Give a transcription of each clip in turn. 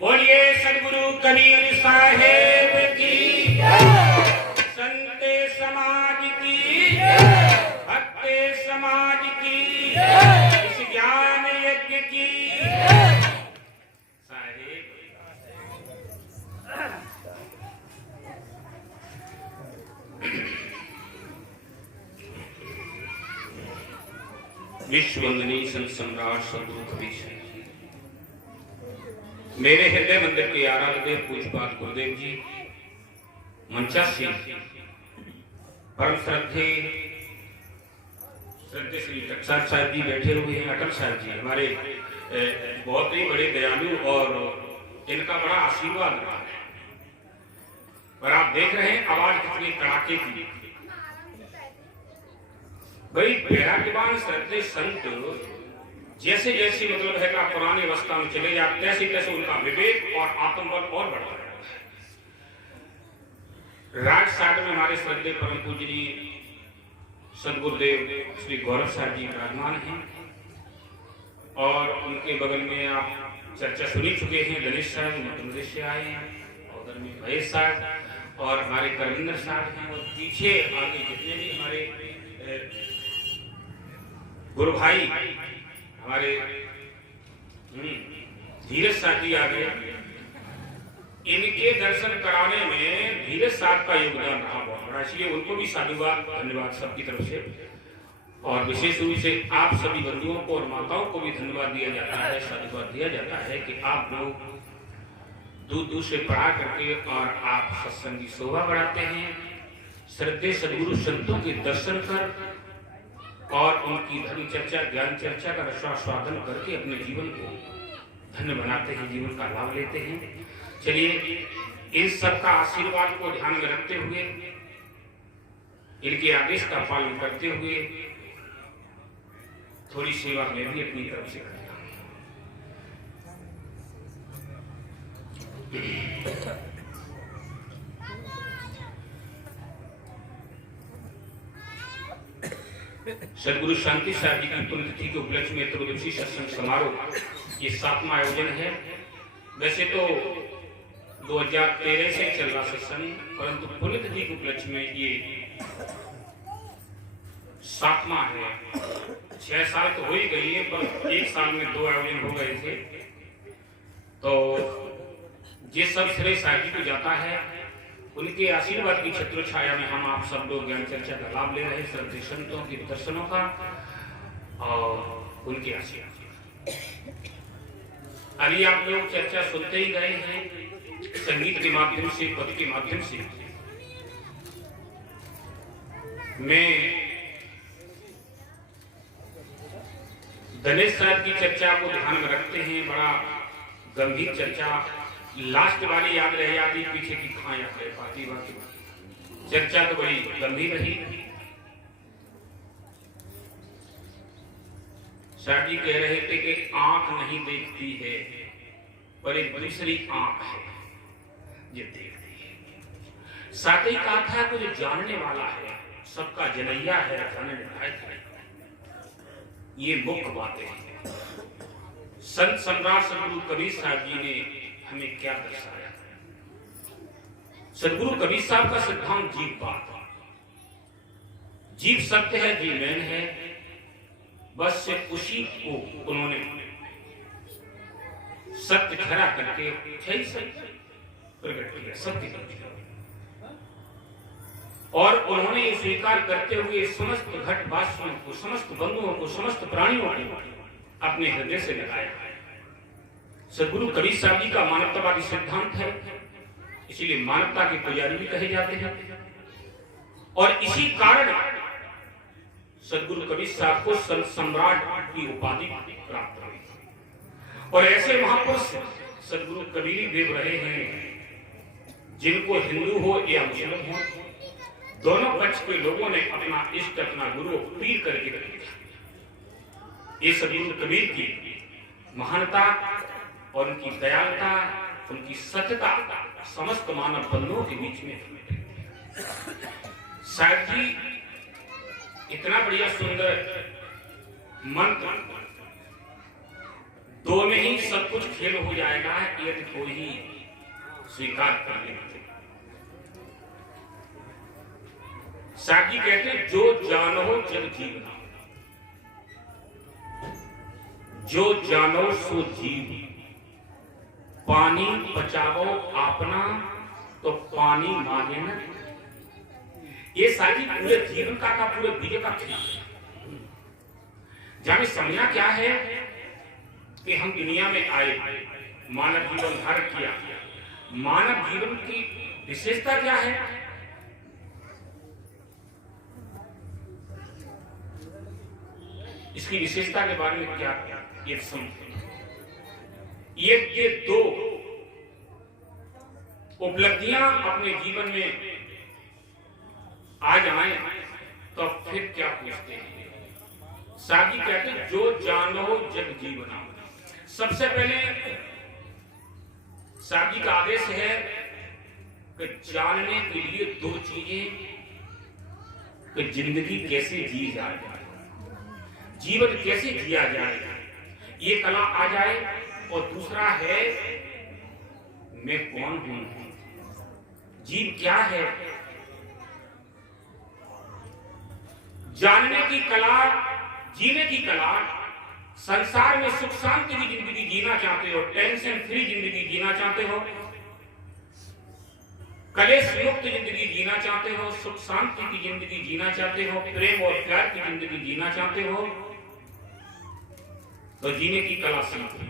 बोलिए सदगुरु कबीर साहेब की, संत समाज की, भक्त समाज की, इस ज्ञान यज्ञ की साहेब। विश्व वंदनीय संत सम्राट सदगुरु कबीर साहब, मेरे हृदय मंदिर के आराध्य पूज्यपाद गुरुदेव जी, मंचासीन परम श्रद्धे श्री टकसाल साहब जी बैठे हुए हैं। अटल साहब जी हमारे बहुत ही बड़े दयालु और इनका बड़ा आशीर्वाद रहा है। पर आप देख रहे हैं आवाज कितनी कड़ाके की। भाई वैराग्यवान श्रद्धे संत जैसे जैसे मतलब है कि पुरानी अवस्था में चले जाते तैसे तैसे उनका विवेक और आत्मबल और बढ़ता है। राज सागर में हमारे श्रद्धे परम पूजनीय सदगुरुदेव श्री गौरव साहब जी विराजमान हैं और उनके बगल में आप चर्चा सुनी चुके हैं। गणेश साहब मध्य प्रदेश से आए हैं और उधर में महेश साहब और हमारे करविंदर साहब हैं और पीछे आगे जितने भी हमारे गुरु भाई हमारे धीरज साहब जी आ गए। इनके दर्शन कराने में धीरज साहब का योगदान रहा बहुत बड़ा, इसलिए उनको भी साधुवाद धन्यवाद सबकी तरफ से। और विशेष रूप से आप सभी बंधुओं को और माताओं को भी धन्यवाद दिया जाता है, साधुवाद दिया जाता है कि आप लोग दूर दूर से पढ़ा करके और आप सत्संग की शोभा बढ़ाते हैं। श्रद्धेय सदगुरु संतों के दर्शन कर और उनकी धर्म चर्चा ज्ञान चर्चा का रसास्वादन करके अपने जीवन को धन्य बनाते हैं, जीवन का लाभ लेते हैं। चलिए इन सब का आशीर्वाद को ध्यान में रखते हुए, इनके आदेश का पालन करते हुए थोड़ी सेवा मैं भी अपनी तरफ से करता हूं। सदगुरु शांति साहब जी की पुण्यतिथि के उपलक्ष्य में त्रयोदशी सत्संग समारोह ये 7वां आयोजन है। वैसे तो 2013 से चल रहा सत्संग, परंतु पुण्यतिथि के उपलक्ष्य में ये 7वां है। 6 साल तो हो ही गई है, पर एक साल में 2 आयोजन हो गए थे। तो जिस सब श्रेय साहब जी को जाता है, उनके आशीर्वाद की छत्र छाया में हम आप सब लोग ज्ञान चर्चा का लाभ ले रहे हैं, श्रद्धेय संतों के दर्शनों का और उनके आशीर्वाद। अभी आप लोग चर्चा सुनते ही गए हैं, संगीत के माध्यम से, पद के माध्यम से। मैं गणेश साहब की चर्चा को ध्यान में रखते हैं, बड़ा गंभीर चर्चा। लास्ट वाली याद रह जाती, पीछे की कहां याद रह पाती। बाकी चर्चा तो बड़ी गंभीर रही। साहब जी कह रहे थे कि आंख नहीं देखती है, पर एक दूसरी आंख है जो देखती है। साथ ही कहा था कि जो जानने वाला है, सबका जनैया है, जानने लायक है। ये मुख्य बातें हैं। संत सम्राट सदगुरु कबीर साहब जी ने हमें क्या दर्शाया। सदगुरु कबीर साहब का सिद्धांत जीव बात, जीव सत्य है, जीव मैन है। बस सिर्फ उसी को उन्होंने सत्य ठहरा करके प्रकट किया, सत्य कर दिया। और उन्होंने ये स्वीकार करते हुए समस्त घटवासियों को, समस्त बंधुओं को, समस्त प्राणियों को अपने हृदय से लगाया। सदगुरु कबीर साहब जी का मानवतावादी सिद्धांत है, इसीलिए मानवता के पुजारी भी कहे जाते हैं। और इसी कारण सदगुरु कबीर साहब को संत सम्राट की उपाधि प्राप्त हुई। और ऐसे महापुरुष सदगुरु कबीर देव रहे हैं, जिनको हिंदू हो या मुस्लिम हो, दोनों पक्ष के लोगों ने अपना इष्ट, अपना गुरु पीर करके रख दिया। ये सदगुरु कबीर की महानता और उनकी दयालुता, उनकी सत्यता समस्त मानव बंधुओं के बीच में। साहब जी इतना बढ़िया सुंदर मंत्र दो में ही सब कुछ खेल हो जाएगा यदि कोई ही स्वीकार कर ले। साकी कहते हैं जो जानो जग जीवना, जो जानो सो जीव, पानी बचाओ अपना तो पानी मांगे न। ये सारी पूरे जीवन का पूरे बीजे का खेल है। जाने समझना क्या है कि हम दुनिया में आए, मानव जीवन धारण किया, मानव जीवन की विशेषता क्या है? इसकी विशेषता के बारे में क्या ये समझे। ये दो उपलब्धियां अपने जीवन में आ जाए तो फिर क्या पूछते हैं। सागी कहते हैं जो जानो जग जीवना। सबसे पहले सागी का आदेश है कि जानने के लिए दो चीजें कि जिंदगी कैसे जी जाए, जीवन कैसे जिया जाए, ये कला आ जाए। और दूसरा है मैं कौन हूं, जीव क्या है। जानने की कला, जीने की कला। संसार में सुख शांति की जिंदगी जीना चाहते हो, टेंशन फ्री जिंदगी जीना चाहते हो, कलेश मुक्त जिंदगी जीना चाहते हो, सुख शांति की जिंदगी जीना चाहते हो, प्रेम और प्यार की जिंदगी जीना चाहते हो, तो जीने की कला सीखो।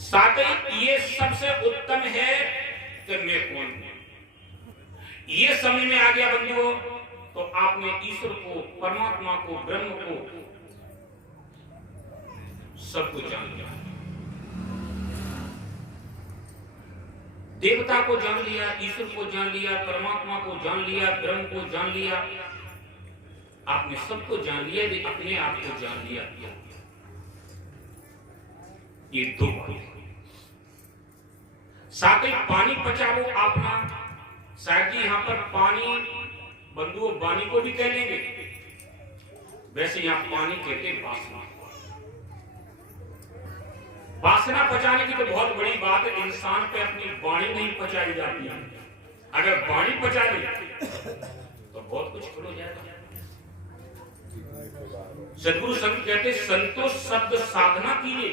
साथ ही ये सबसे उत्तम है कि मैं कौन हूं। ये समझ में आ गया बंधुओं तो आपने ईश्वर को, परमात्मा को, ब्रह्म को सब कुछ जान लिया। देवता को जान लिया, ईश्वर को जान लिया, परमात्मा को जान लिया, ब्रह्म को जान लिया। आपने सबको जान लिया, भी अपने आप को जान लिया। ये दो बातें। साथ ही पानी बचाओ अपना। शायद यहां पर पानी बंधुओं पानी को भी कह लेंगे, वैसे यहां पानी कहते वासना। वासना बचाने की तो बहुत बड़ी बात है। इंसान पे अपनी वाणी नहीं पचाई जाती है। अगर वाणी पचा ली तो बहुत कुछ हो जाएगा। सदगुरु संत कहते संतोष शब्द साधना कीजिए,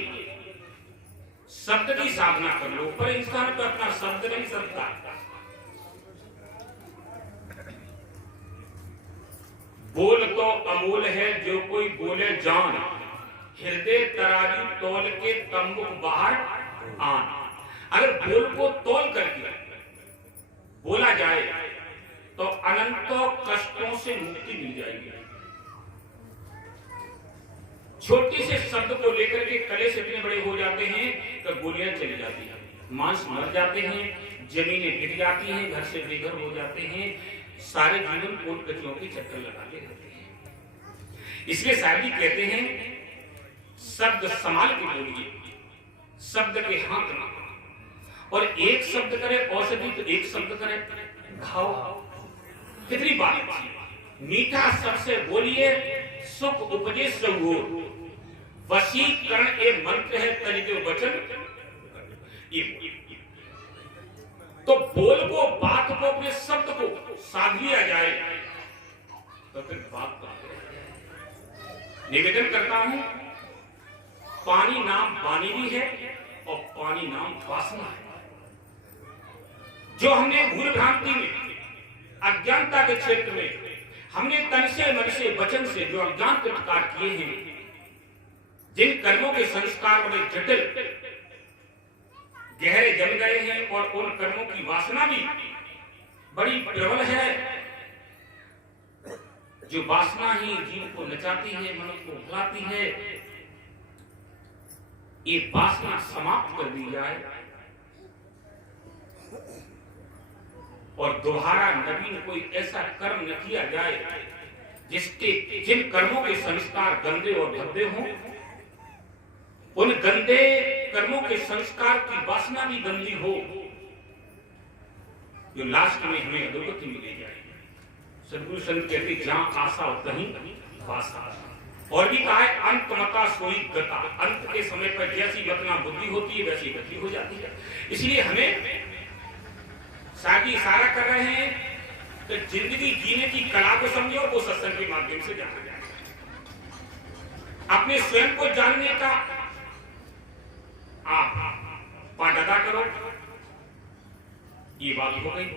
शब्द की साधना कर लो, पर इंसान पे अपना शब्द नहीं सकता। बोल तो अमूल है जो कोई बोले जान, हृदय तराजू तोल के तम्बुक बाहर आन। अगर बोल को तोल करके बोला जाए तो अनंतों कष्टों से मुक्ति मिल जाएगी। छोटी से शब्द को लेकर के कलेश इतने बड़े हो जाते हैं कि गोलियां चली जाती हैं, मांस मर जाते हैं, जमीनें गिर जाती हैं, घर से बेघर हो जाते हैं, सारे जीवन कोट कचरों के चक्कर लगाते रहते हैं। इसलिए साहब कहते हैं शब्द संभाल के बोलिए, शब्द के हाथ ना, और एक शब्द करे औषधि तो एक शब्द करे घाव। कितनी बात थी। मीठा सबसे बोलिए सुख उपजे संगोर, वशीकरण एक मंत्र है तनिके वचन। तो बोल को, बात को, अपने शब्द को साध लिया जाए तो फिर बात निवेदन करता हूं। पानी नाम पानी भी है और पानी नाम वासना है। जो हमने भूल भ्रांति में, अज्ञानता के क्षेत्र में हमने तन से मन से वचन से जो अज्ञान कृतकार किए हैं, जिन कर्मों के संस्कार बड़े जटिल गहरे जम गए हैं और उन कर्मों की वासना भी बड़ी प्रबल है। जो वासना ही जीव को नचाती है, मन को भुलाती है। ये वासना समाप्त कर दी जाए और दोबारा नवीन कोई ऐसा कर्म न किया जाए जिसके, जिन कर्मों के संस्कार गंदे और भद्दे हों, उन गंदे कर्मों के संस्कार की वासना भी गंदी हो, जो लास्ट में हमें अधोगति मिली जाए। सदगुरु संत कहते जहां आशा हो कहीं वासना। और भी कहा है अंतमता सोई गता, अंत के समय पर जैसी गतना बुद्धि होती है वैसी गति हो जाती है। इसलिए हमें साकी इशारा कर रहे हैं कि जिंदगी जीने की कला को समझो, वो सत्संग के माध्यम से जाना जाए। अपने स्वयं को जानने का आप पाठ अदा करो, ये बात हो गई।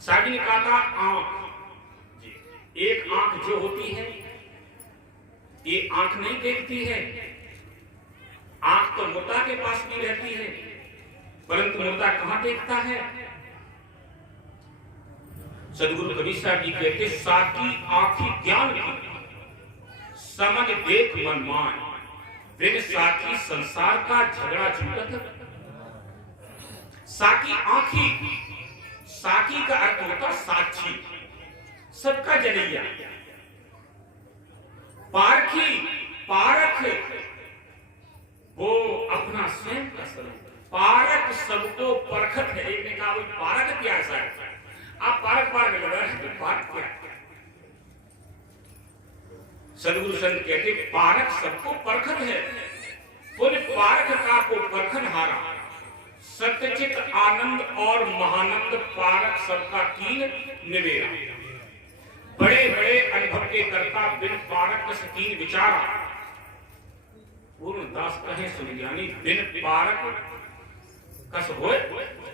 साकी ने कहा था आंख, एक आंख जो होती है ये आंख नहीं देखती है। आंख तो मुर्दा के पास भी रहती है, परंतु मुर्दा कहां देखता है? सदगुरु कबीर साहब जी कहते साकी आंखी ज्ञान की, समझ देख मन मान, बिन साकी संसार का झगड़ा झूठत। साकी आंखी, साकी का अर्थ होता साक्षी, सबका जनैया। पारखी, पारख, वो अपना स्वयं का स्वरूप। पारक सबको परखत है। एक ने कहा वो पारक क्या है साहब? आप पारक पार लगा है तो पारक क्या है? सदगुरु संत कहते पारक सबको परखत है। बोले पारक का को परखन हारा, सत्यचित आनंद और महानंद पारक सबका कीन निवेरा। बड़े बड़े अनुभव के कर्ता बिन पारक सकीन विचारा। पूर्णदास कहे सुज्ञानी बिन पारक कस होए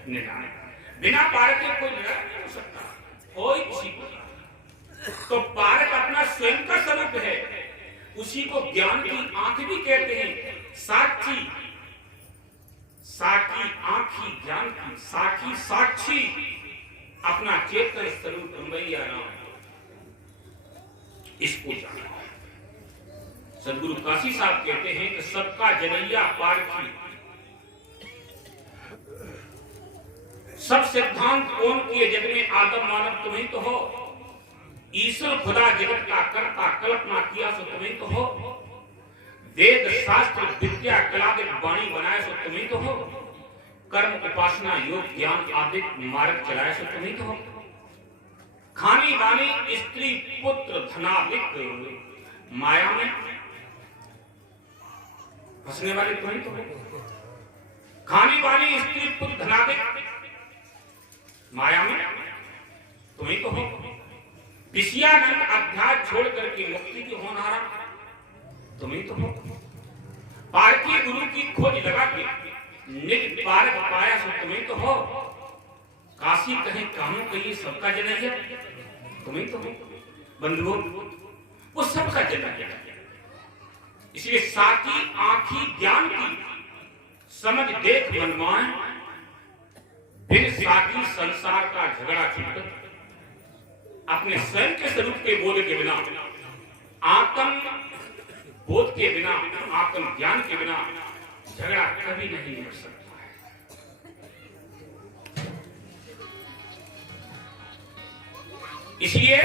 निदान। बिना पारक के कोई निदान नहीं हो सकता, कोई किसी को। तो पारक अपना स्वयं का स्वरूप है, उसी को ज्ञान की आंख भी कहते हैं। साक्षी, साकी आंखी ज्ञान की, साखी साक्षी अपना चेतन स्वरूप मैया राम, इसको जाना। सदगुरु काशी साहब कहते हैं कि सबका जनैया पारखी, सब सिद्धांत कौन किए जग में? आदम मानव तुम्हें तो हो। ईश्वर खुदा जगत का कर्ता, कल्पना किया सो तुम्हें तो हो। वेद शास्त्र विद्या कलादिक वाणी बनाए सो तुम्हें तो हो। कर्म उपासना योग ज्ञान आदि मार्ग चलाए सो तुम्हें तो हो। खानी बानी स्त्री पुत्र धनादिक माया में फंसने वाले तुम्हें तो हो। खानी बानी स्त्री पुत्र धनादिक माया में तुम्हें तो हो। विषयानंद अध्याय छोड़ करके मुक्ति की होनहारा तुम्हें तो हो। पारकी गुरु की खोज लगा के निज पारक पाया सो तुम्हें तो हो। काशी कहे कामों कहिए सबका जनैया तुम्हें तो हो। बंधुओं वो सबका जनैया। इसलिए साकी आंखी ज्ञान की, समझ देख मनमान, बिन साकी संसार का झगड़ा छूटत। अपने स्वयं के स्वरूप के बोध के बिना, आत्म बोध के बिना, आत्म ज्ञान के बिना झगड़ा कभी नहीं हो सकता है। इसलिए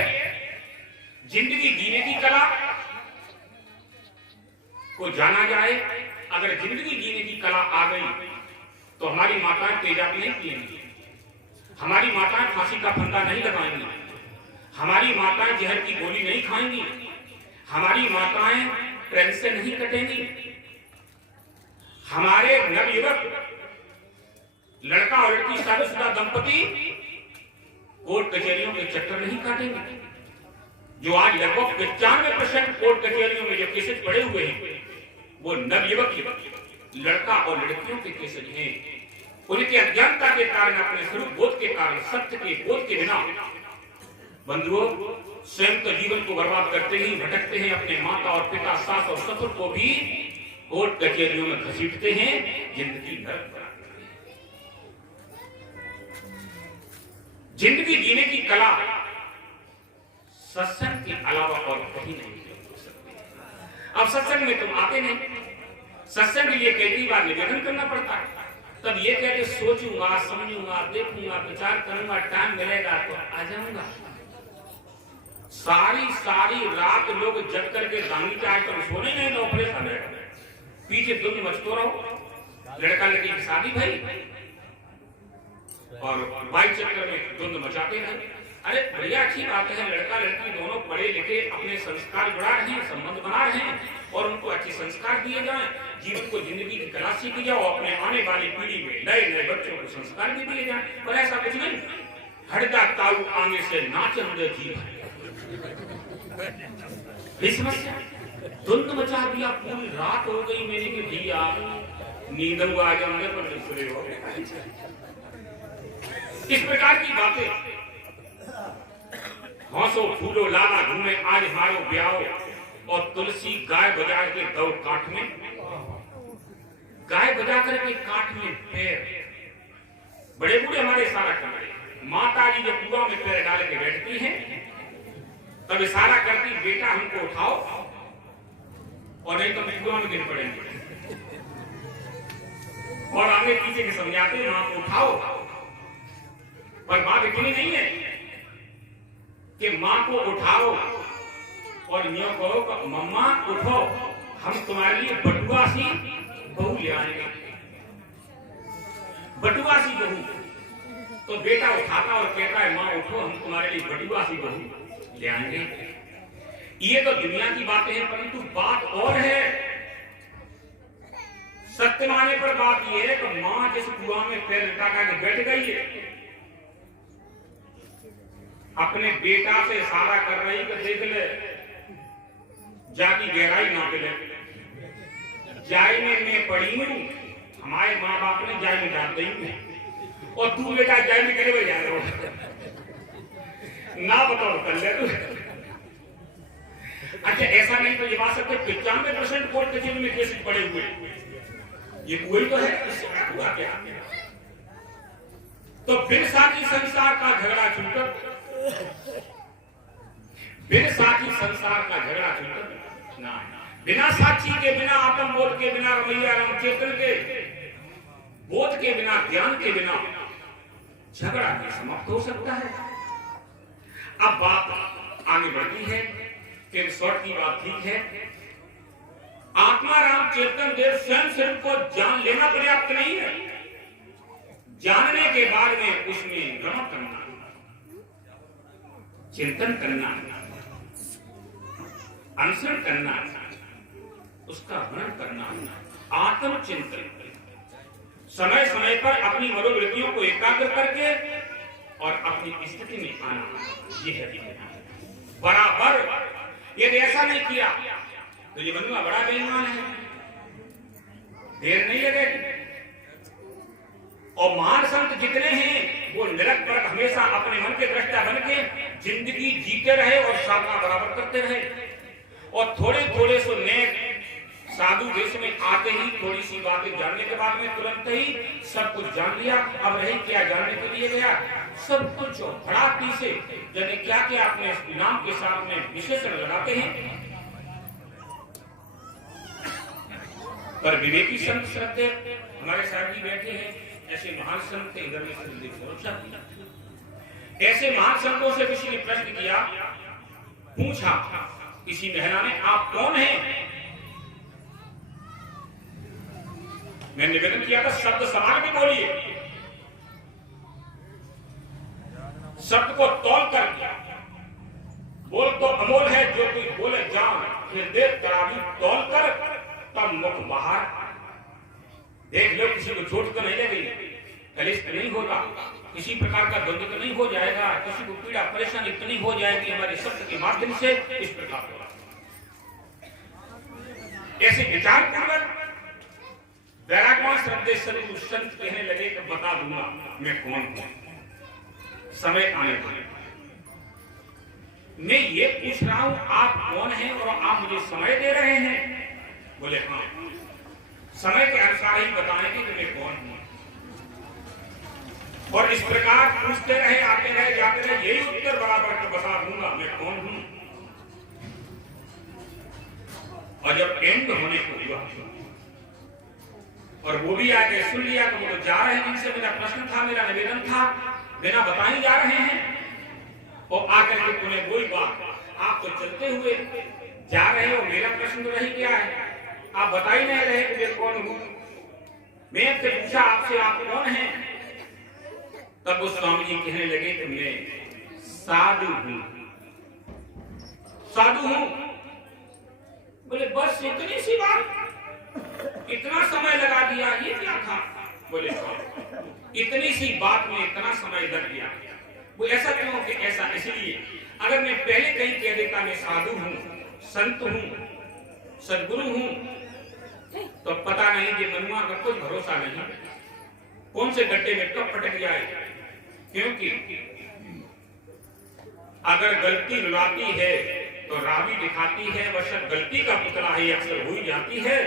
जिंदगी जीने की कला को जाना जाए। अगर जिंदगी जीने की कला आ गई तो हमारी माताएं तेजाब नहीं पिएंगी, हमारी माताएं फांसी का फंदा नहीं लगाएंगी, हमारी माताएं जहर की गोली नहीं खाएंगी, हमारी माताएं ट्रेन से नहीं कटेंगी, हमारे नवयुवक लड़का और लड़की शादीशुदा दंपति कोर्ट कचहरियों के चक्कर नहीं काटेंगे। जो आज लगभग 95% कोर्ट कचहरियों में जो केसेस पड़े हुए हैं वो नवयुवक लड़का और लड़कियों के केसेस हैं। उनके अज्ञानता के कारण, अपने स्वरूप बोध के कारण, सत्य के बोध के बिना बंधुओं स्वयं तो जीवन को बर्बाद करते ही भटकते हैं, अपने माता और पिता, सास और ससुर को भी कोर्ट कचहरियों में घसीटते हैं, जिंदगी नरक बनाते हैं। जिंदगी जीने की कला सत्संग के अलावा और कहीं नहीं हो सकती। अब सत्संग में तुम आते नहीं, सत्संग के लिए कई बार निवेदन करना पड़ता है, तब ये कहते सोचूंगा, समझूंगा, देखूंगा, विचार करूंगा, टाइम मिलेगा तो आ जाऊंगा। सारी रात लोग जग करके दानी चाहे तो सोने नहीं दो, परेशान है, पीछे दुख मचतो रहो। लड़का लड़की की शादी भाई और बाइक चक्कर में धुंध मचाते रहे। अरे बढ़िया, अच्छी बात है, लड़का लड़की दोनों पढ़े लिखे अपने संस्कार जुड़ा रहे हैं, संबंध बना रहे हैं और उनको अच्छे संस्कार दिए जाएं, जीवन को जिंदगी की कला सीखी जाओ, अपने आने वाली पीढ़ी में नए नए बच्चों को संस्कार भी दिए जाएं। पर ऐसा कुछ नहीं, हड़का ताऊ आगे से नाचन दे जी समस्या धुंध मचा दिया, पूरी रात हो गई मेरी कि भैया नींद आ जाऊंगे पर सुने हो। इस प्रकार की बातें, हंसो फूलो लाला घूमे आज हारो ब्याओ, और तुलसी गाय बजा के दौड़ काठ में, गाय बजा करके काठ में पैर, बड़े बूढ़े हमारे इशारा कर रहे, माता जी जो कुआं में पैर डाल के बैठती हैं तब इशारा करती बेटा हमको उठाओ और नहीं तो कुआं में गिर पड़ेंगे, और आगे पीछे के समझाते मां को उठाओ। पर बात इतनी नहीं है कि मां को उठाओ और न्यों कहो कि मम्मा उठो, हम तुम्हारे लिए बटुआ सी बहू ले आएंगे। बटुआ सी बहू, तो बेटा उठाता और कहता है मां उठो, हम तुम्हारे लिए बटुआ सी बहू ले आएंगे। ये तो दुनिया की बातें हैं, परंतु बात और है। सत्य माने पर बात यह है कि मां जिस कुआं में पैर लटा के बैठ गई है, अपने बेटा से इशारा कर रही कि देख ले जाकी गहराई ना ले, जाई में मैं पड़ी हूं, हमारे माँ बाप ने जाई में डाल दी और तू बेटा जाई में करे जा रहा हो ना, बताओ कर ले तू। अच्छा ऐसा नहीं तो ये बात सकते 95% कोर्ट कचहरी में केस पड़े हुए, ये कोई तो है, इससे हुआ क्या? तो बिन साथी संसार का झगड़ा छूटकर, बिन साथी संसार का झगड़ा छूटकर ना, बिना साक्षी के, बिना आत्म बोध के, बिना रमैया राम चेतन के बोध के, बिना ज्ञान के, बिना झगड़ा भी समाप्त हो सकता है। अब बात आगे बढ़ती है कि शॉर्ट की बात ठीक है, आत्मा राम चेतन देव स्वयं स्वरूप को जान लेना पर्याप्त नहीं है, जानने के बाद में उसमें रमण करना, चिंतन करना, अनुसरण करना, उसका वर्णन करना, आत्मचिंतन, समय समय पर अपनी मनोवृत्तियों को एकाग्र करके और अपनी स्थिति में आना, यह है बराबर। यदि ऐसा नहीं किया तो ये बंधुआ बड़ा बेईमान है, देर नहीं लगेगी। और महान संत जितने हैं वो निरंतर हमेशा अपने मन के दृष्टा बन के जिंदगी जीते रहे और साधना बराबर करते रहे, और थोड़े थोड़े से नेक साधु देश में आते ही थोड़ी सी बातें जानने के बाद में तुरंत ही सब कुछ जान लिया। अब रही क्या जानने के लिए गया, सब कुछ फड़ाती से जैसे क्या क्या अपने नाम के साथ में विशेषण लगाते हैं। पर विवेकी संत श्रद्धे हमारे साथ ही बैठे हैं, ऐसे महान संत के इधर में ऐसे महान संतों से किसी ने प्रश्न किया, पूछा किसी महिला ने, आप कौन हैं? मैं निवेदन किया था शब्द समान भी बोलिए, शब्द को तौल कर बोल तो अमोल है, जो कोई बोले जान फिर देख तराजू तौल कर तब मुख बाहर। देख लो किसी को चोट तो नहीं लगेगी, कलिष्ठ नहीं होगा, किसी प्रकार का द्वंद्व तो नहीं हो जाएगा, किसी को पीड़ा परेशानी तो नहीं हो जाएगी हमारे शब्द के माध्यम से। इस प्रकार होगा ऐसे विचार पूर्वक वैरागवान श्रद्धे स्वरूप संत कहने लगे कि बता दूंगा मैं कौन हूं, समय आने पर। मैं ये पूछ रहा हूं आप कौन हैं और आप मुझे समय दे रहे हैं? बोले हाँ, समय के अनुसार ही बताएंगे कि मैं कौन हूं। और इस प्रकार पूछते रहे, आते रहे, जाते रहे, यही उत्तर बराबर बता दूंगा मैं कौन हूं। और जब एंड होने को हुआ और वो भी आके सुन लिया तो वो तो जा रहे हैं, जिनसे मेरा प्रश्न था, मेरा निवेदन था, बिना बताए जा रहे हैं। और आकर के उन्हें वही बात, आप तो चलते हुए जा रहे हो, मेरा प्रश्न तो रही क्या है, आप बता ही नहीं रहे कि मैं कौन हूं। मैं आपसे पूछा आपसे आप कौन हैं? तब वो स्वामी जी कहने लगे कि मैं साधु हूं, साधु हूं। बोले बस इतनी सी बात, इतना समय लगा दिया, ये क्या था? बोले इतनी सी बात में इतना समय लग गया। वो ऐसा क्यों? कि ऐसा इसलिए, अगर मैं पहले कहीं कह देता मैं साधु हूं, संत हूं, सदगुरु हूं, तो पता नहीं कि मनुआ का कुछ भरोसा नहीं, कौन से गड्ढे में कब पटक जाए। क्योंकि अगर गलती रुलाती है तो रावी दिखाती है, वह गलती का पुतला ही अक्सर हो ही जाती है।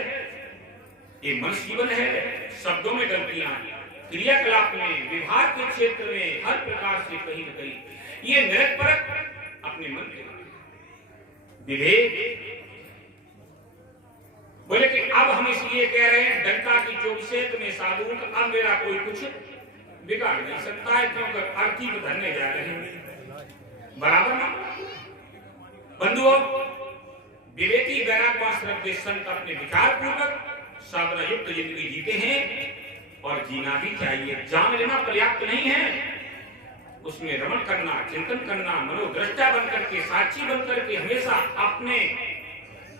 ये मनुष्य जीवन है, शब्दों में गलतियां, क्रियाकलाप में, विवाह के क्षेत्र में, हर प्रकार से कहीं न कहीं ये निरपरक अपने मन के विवेक। बोले कि अब हम इसलिए कह रहे हैं डंका की चोट से तो मैं साधु हूं, तो अब मेरा कोई कुछ बिगाड़ नहीं सकता है, क्योंकि अर्थी को धरने जा रहे हैं। बराबर ना बंधुओं, विवेकी वैराग्य श्रद्धे संत अपने विचार पूर्वक साधना युक्त जिंदगी जीते हैं, और जीना भी चाहिए। जान लेना पर्याप्त नहीं है, उसमें रमण करना, चिंतन करना, मनोदृष्टा बनकर के, साक्षी बनकर के हमेशा अपने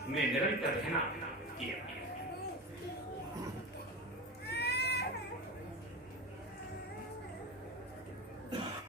में निरंतर रहना।